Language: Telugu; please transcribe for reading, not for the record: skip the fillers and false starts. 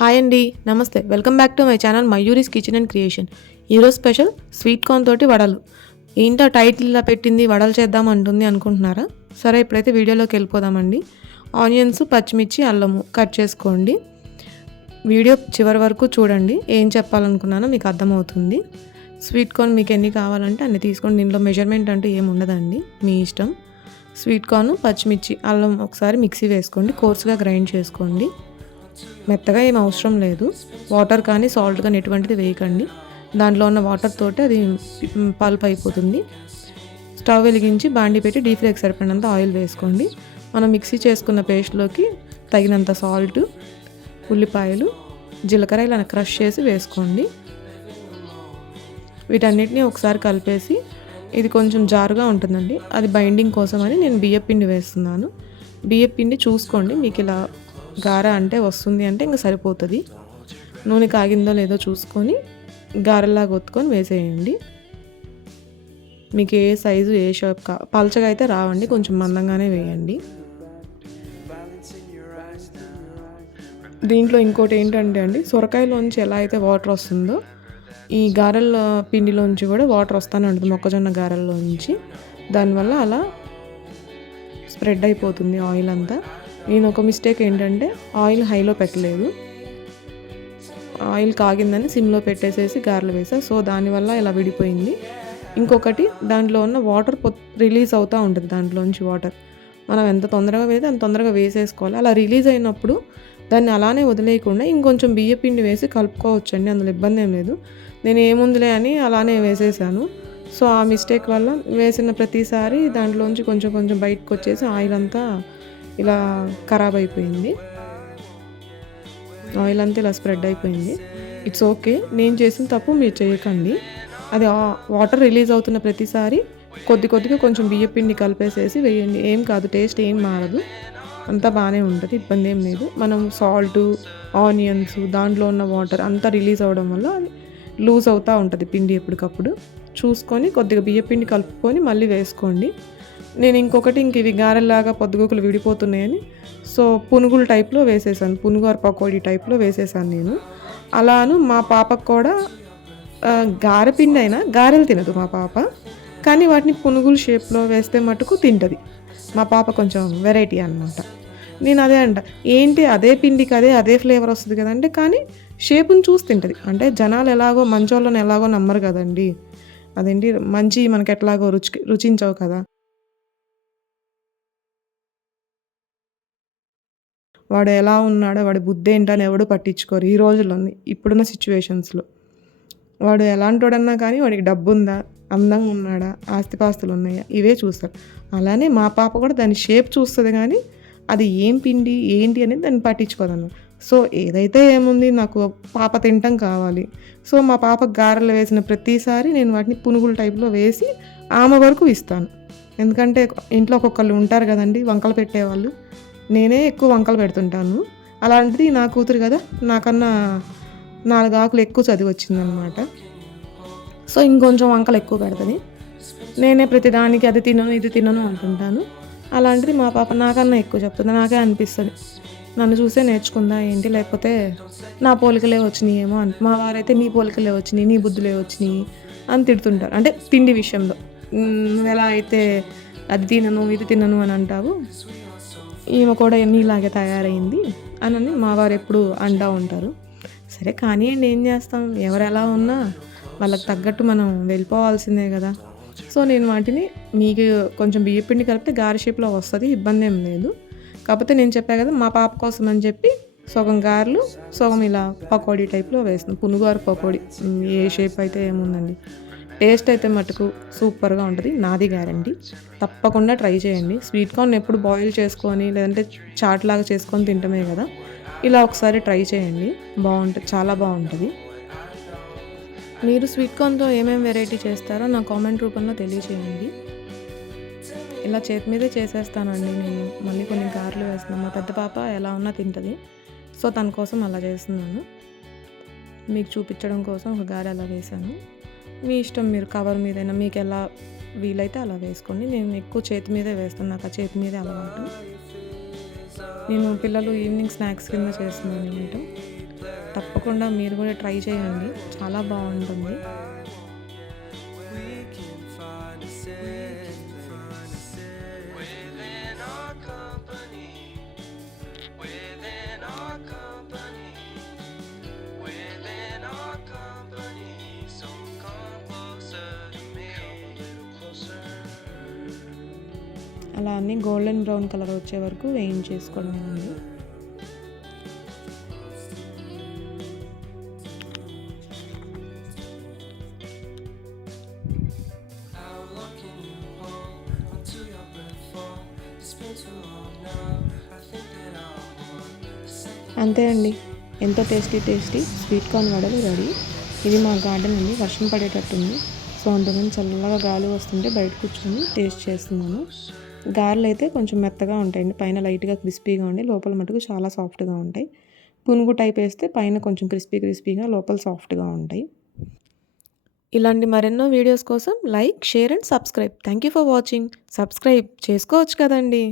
హాయ్ అండి, నమస్తే. Welcome back to my channel Mayuri's kitchen and creation. ఈరోజు స్పెషల్ స్వీట్ కార్న్ తోటి వడలు. ఏంటో టైటిల్ ఇలా పెట్టింది, వడలు చేద్దాం అంటుంది అనుకుంటున్నారా? సరే, ఇప్పుడైతే వీడియోలోకి వెళ్ళిపోదామండి. ఆనియన్స్, పచ్చిమిర్చి, అల్లము కట్ చేసుకోండి. వీడియో చివరి వరకు చూడండి, ఏం చెప్పాలనుకున్నానో మీకు అర్థమవుతుంది. స్వీట్ కార్న్ మీకు ఎన్ని కావాలంటే అన్ని తీసుకోండి. దీంట్లో మెజర్మెంట్ అంటూ ఏమి ఉండదండి, మీ ఇష్టం. స్వీట్ కార్న్, పచ్చిమిర్చి, అల్లం ఒకసారి మిక్సీ వేసుకోండి, కోర్సుగా గ్రైండ్ చేసుకోండి. మెత్తగా ఏం అవసరం లేదు. వాటర్ కానీ సాల్ట్ కానీ ఎటువంటిది వేయకండి. దాంట్లో ఉన్న వాటర్ తోటి అది పల్ప్ అయిపోతుంది. స్టవ్ వెలిగించి బాండి పెట్టి డీప్ ఫ్రైకి సరిపడినంత ఆయిల్ వేసుకోండి. మనం మిక్సీ చేసుకున్న పేస్ట్లోకి తగినంత సాల్ట్, ఉల్లిపాయలు, జీలకర్ర ఇలా క్రష్ చేసి వేసుకోండి. వీటన్నిటిని ఒకసారి కలిపేసి, ఇది కొంచెం జారుగా ఉంటుందండి, అది బైండింగ్ కోసం అని నేను బియ్యపిండి వేస్తున్నాను. బియ్యపిండి చూసుకోండి, మీకు ఇలా గార అంటే వస్తుంది అంటే ఇంకా సరిపోతుంది. నూనె కాగిందో లేదో చూసుకొని గారెలాగా ఒత్తుకొని వేసేయండి. మీకు ఏ సైజు ఏ షేప్ పల్చగా అయితే రావండి, కొంచెం మందంగానే వేయండి. దీంట్లో ఇంకోటి ఏంటంటే అండి, సొరకాయలోంచి ఎలా అయితే వాటర్ వస్తుందో ఈ గారెల పిండిలోంచి కూడా వాటర్ వస్తూనే ఉంటుంది, మొక్కజొన్న గారెల్లోంచి. దానివల్ల అలా స్ప్రెడ్ అయిపోతుంది ఆయిల్ అంతా. నేను ఒక మిస్టేక్ ఏంటంటే ఆయిల్ హైలో పెట్టలేదు, ఆయిల్ కాగిందని సిమ్లో పెట్టేసేసి గారెలు వేసా. సో దానివల్ల ఇలా విడిపోయింది. ఇంకొకటి, దాంట్లో ఉన్న వాటర్ రిలీజ్ అవుతూ ఉంటుంది. దాంట్లోంచి వాటర్ మనం ఎంత తొందరగా వేస్తే అంత తొందరగా వేసేసుకోవాలి. అలా రిలీజ్ అయినప్పుడు దాన్ని అలానే వదిలేయకుండా ఇంకొంచెం బియ్యపిండి వేసి కలుపుకోవచ్చండి, అందులో ఇబ్బంది ఏం లేదు. నేను ఏముందిలే అని అలానే వేసేసాను. సో ఆ మిస్టేక్ వల్ల వేసిన ప్రతిసారి దాంట్లోంచి కొంచెం కొంచెం బయటకు వచ్చేసి ఆయిల్ అంతా ఇలా ఖరాబ్ అయిపోయింది. ఆయిల్ అంతా ఇలా స్ప్రెడ్ అయిపోయింది. ఇట్స్ ఓకే, నేను చేసిన తప్పు మీరు చేయకండి. అది వాటర్ రిలీజ్ అవుతున్న ప్రతిసారి కొద్దిగా కొంచెం బియ్యపిండి కలిపేసేసి వేయండి. ఏం కాదు, టేస్ట్ ఏం మారదు, అంతా బాగానే ఉంటుంది, ఇబ్బంది ఏం లేదు. మనం సాల్ట్, ఆనియన్స్, దాంట్లో ఉన్న వాటర్ అంతా రిలీజ్ అవ్వడం వల్ల లూజ్ అవుతూ ఉంటుంది పిండి. ఎప్పటికప్పుడు చూసుకొని కొద్దిగా బియ్యపిండి కలుపుకొని మళ్ళీ వేసుకోండి. నేను ఇంకొకటి, ఇవి గారెల్లాగా పొద్దుగూకులు విడిపోతున్నాయని సో పునుగుల టైప్లో వేసేసాను, పునుగారు పకోడీ టైప్లో వేసేసాను నేను. అలాను మా పాపకు కూడా గారెపిండి అయినా గారెలు తినదు మా పాప, కానీ వాటిని పునుగుల షేప్లో వేస్తే మటుకు తింటుంది. మా పాప కొంచెం వెరైటీ అనమాట. నేను అదే అంట, ఏంటి అదే పిండికి అదే ఫ్లేవర్ వస్తుంది కదంటే, కానీ షేపుని చూసి తింటుంది. అంటే జనాలు ఎలాగో మంచోళ్ళని ఎలాగో నమ్మరు కదండి, అదేంటి మంచి మనకి ఎట్లాగో రుచించవు కదా. వాడు ఎలా ఉన్నాడో, వాడి బుద్ధి ఏంటని ఎవడు పట్టించుకోరు ఈ రోజుల్లోని, ఇప్పుడున్న సిచ్యువేషన్స్లో. వాడు ఎలాంటోడన్నా కానీ వాడికి డబ్బు ఉందా, అందంగా ఉన్నాడా, ఆస్తిపాస్తులు ఉన్నాయా, ఇవే చూస్తారు. అలానే మా పాప కూడా దాని షేప్ చూస్తుంది, కానీ అది ఏం పిండి ఏంటి అనేది దాన్ని పట్టించుకోదన్న. సో ఏదైతే ఏముంది, నాకు పాప తినటం కావాలి. సో మా పాప గారెలు వేసిన ప్రతిసారి నేను వాటిని పునుగుల టైప్లో వేసి ఆమె వరకు ఇస్తాను. ఎందుకంటే ఇంట్లో ఒక్కొక్కళ్ళు ఉంటారు కదండి వంకలు పెట్టేవాళ్ళు, నేనే ఎక్కువ వంకలు పెడుతుంటాను. అలాంటిది నా కూతురు కదా, నాకన్నా 4 ఆకులు ఎక్కువ చదివి వచ్చిందనమాట. సో ఇంకొంచెం వంకలు ఎక్కువ పెడుతుంది. నేనే ప్రతిదానికి అది తినను ఇది తినను అంటుంటాను. అలాంటిది మా పాప నాకన్నా ఎక్కువ చెప్తుంది. నాకే అనిపిస్తుంది, నన్ను చూసే నేర్చుకుందా ఏంటి, లేకపోతే నా పోలికలే వచ్చినాయి ఏమో అని. మా వారైతే నీ పోలికలే వచ్చినాయి, నీ బుద్ధులే వచ్చినాయి అని తిడుతుంటారు. అంటే తిండి విషయంలో ఎలా అయితే అది తినను ఇది తినను అని అంటావు, ఈమె కూడా నీలాగే తయారైంది అని మా వారు ఎప్పుడు అంటూ ఉంటారు. సరే కానివ్వండి, ఏం చేస్తాం, ఎవరు ఎలా ఉన్నా వాళ్ళకి తగ్గట్టు మనం వెళ్ళిపోవాల్సిందే కదా. సో నేను వాటిని మీకు కొంచెం బియ్యపిండి కలిపితే గారె షేప్లో వస్తుంది, ఇబ్బంది ఏం లేదు. కాకపోతే నేను చెప్పా కదా, మా పాప కోసం అని చెప్పి సగం గారెలు సగం ఇలా పకోడీ టైప్లో వేస్తున్నాను, పునుగారు పకోడీ. ఏ షేప్ అయితే ఏముందండి, టేస్ట్ అయితే మటుకు సూపర్గా ఉంటుంది, నాది గ్యారంటీ. తప్పకుండా ట్రై చేయండి. స్వీట్ కార్న్ ఎప్పుడు బాయిల్ చేసుకొని లేదంటే చాట్ లాగా చేసుకొని తింటమే కదా, ఇలా ఒకసారి ట్రై చేయండి, బాగుంటుంది, చాలా బాగుంటుంది. మీరు స్వీట్ కార్న్తో ఏమేమి వెరైటీ చేస్తారో నా కామెంట్ రూపంలో తెలియచేయండి. ఇలా చేతి మీదే చేసేస్తానండి నేను, మళ్ళీ కొన్ని గారెలు వేస్తున్నాను. మా పెద్ద పాప ఎలా ఉన్నా తింటుంది, సో తన కోసం అలా చేస్తున్నాను. మీకు చూపించడం కోసం ఒక గారె అలా వేసాను. మీ ఇష్టం, మీరు కవర్ మీదైనా మీకు ఎలా వీలైతే అలా వేసుకోండి. నేను ఎక్కువ చేతి మీదే వేస్తాను, నాకు ఆ చేతి మీదే అలవాటు. నేను పిల్లలు ఈవినింగ్ స్నాక్స్ కింద చేస్తున్నాను అనమాట. తప్పకుండా మీరు కూడా ట్రై చేయండి. చాలా బాగుంటుంది. అలా అన్నీ గోల్డెన్ బ్రౌన్ కలర్ వచ్చే వరకు వేయించేసుకోవడమేనండి. అంతే అండి, ఎంతో టేస్టీ స్వీట్ కార్న్ వడలు రెడీ. ఇది మా గార్డెన్ అండి, వర్షం పడేటట్టుంది. సో అందుకని చల్లగా గాలి వస్తుంటే బయట కూర్చొని టేస్ట్ చేస్తున్నాను. గారెలు అయితే కొంచెం మెత్తగా ఉంటాయండి, పైన లైట్గా క్రిస్పీగా ఉండి లోపల మటుకు చాలా సాఫ్ట్గా ఉంటాయి. పునుగు టైప్ వేస్తే పైన కొంచెం క్రిస్పీగా లోపల సాఫ్ట్గా ఉంటాయి. ఇలాంటి మరెన్నో వీడియోస్ కోసం like, share and subscribe. Thank you for watching. Subscribe చేసుకోవచ్చు కదండి.